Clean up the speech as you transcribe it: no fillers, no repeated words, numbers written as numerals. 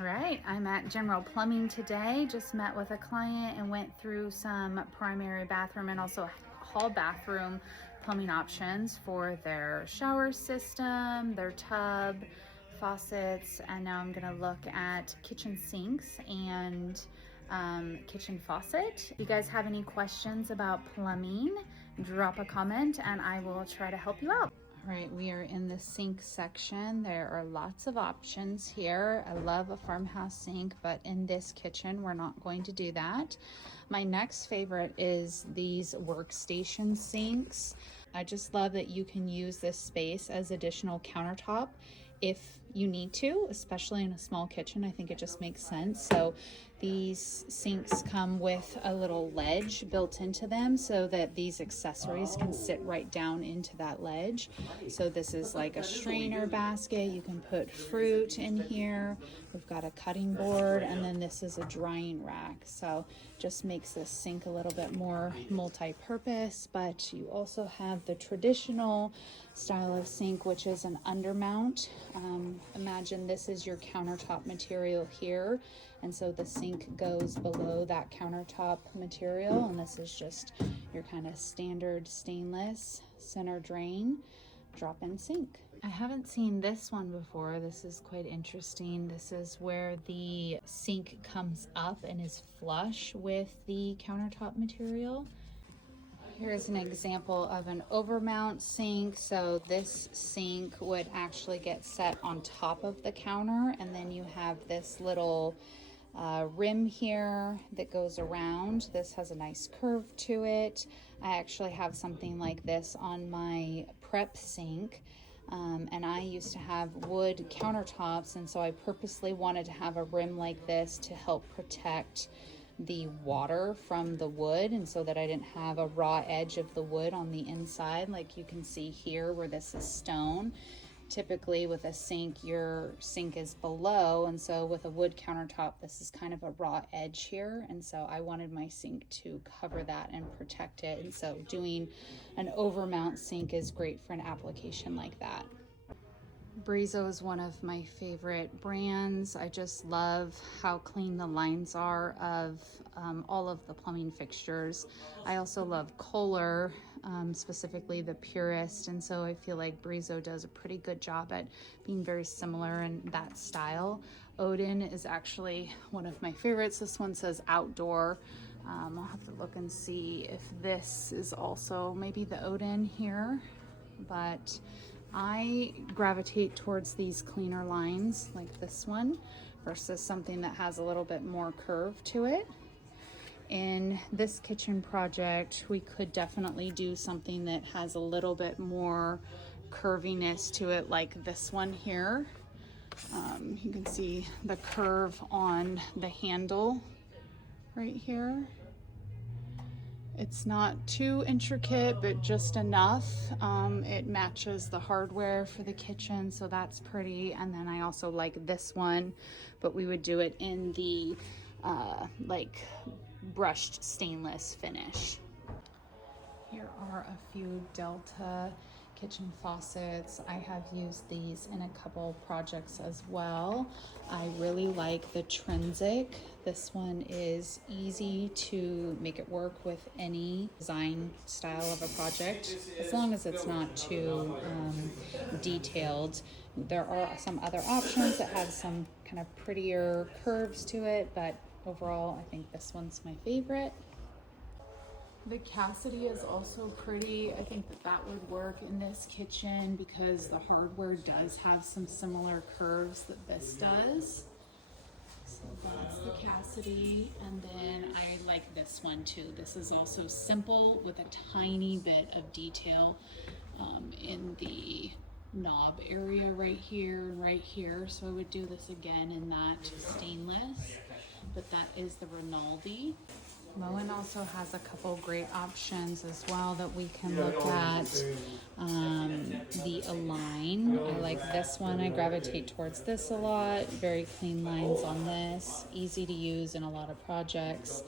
All right, I'm at General Plumbing today. Just met with a client and went through some primary bathroom and also hall bathroom plumbing options for their shower system, their tub, faucets, and now I'm gonna look at kitchen sinks and kitchen faucet. If you guys have any questions about plumbing, drop a comment and I will try to help you out. All right, we are in the sink section. There are lots of options here. I love a farmhouse sink, but in this kitchen, we're not going to do that. My next favorite is these workstation sinks. I just love that you can use this space as additional countertop if you need to, especially in a small kitchen. I think it just makes sense. So these sinks come with a little ledge built into them so that these accessories can sit right down into that ledge. So this is like a strainer basket. You can put fruit in here. We've got a cutting board, and then this is a drying rack. So just makes this sink a little bit more multi-purpose, but you also have the traditional style of sink, which is an undermount. Imagine this is your countertop material here, and so the sink goes below that countertop material, and this is just your kind of standard stainless center drain drop-in sink. I haven't seen this one before. This is quite interesting. This is where the sink comes up and is flush with the countertop material. Here's an example of an overmount sink. So this sink would actually get set on top of the counter, and then you have this little rim here that goes around. This has a nice curve to it. I actually have something like this on my prep sink. And I used to have wood countertops, and so I purposely wanted to have a rim like this to help protect the water from the wood, and so that I didn't have a raw edge of the wood on the inside like you can see here where this is stone. Typically with a sink, your sink is below, and so with a wood countertop, this is kind of a raw edge here, and so I wanted my sink to cover that and protect it, and so doing an overmount sink is great for an application like that. Brizo is one of my favorite brands. I just love how clean the lines are of all of the plumbing fixtures. I also love Kohler, specifically the Purist, and so I feel like Brizo does a pretty good job at being very similar in that style. Odin is actually one of my favorites. This one says outdoor. I'll have to look and see if this is also maybe the Odin here, but I gravitate towards these cleaner lines like this one versus something that has a little bit more curve to it. In this kitchen project, we could definitely do something that has a little bit more curviness to it, like this one here. You can see the curve on the handle right here. It's not too intricate, but just enough. It matches the hardware for the kitchen, so that's pretty. And then I also like this one, but we would do it in the like brushed stainless finish. Here are a few Delta kitchen faucets. I have used these in a couple projects as well. I really like the Trinsic. This one is easy to make it work with any design style of a project, as long as it's not too detailed. There are some other options that have some kind of prettier curves to it, but overall, I think this one's my favorite. The Cassidy is also pretty. I think that would work in this kitchen because the hardware does have some similar curves that this does. So that's the Cassidy. And then I like this one too. This is also simple with a tiny bit of detail in the knob area right here and right here. So I would do this again in that stainless, but that is the Rinaldi. Moen also has a couple great options as well that we can look at. The Align, I like this one. I gravitate towards this a lot. Very clean lines on this, easy to use in a lot of projects.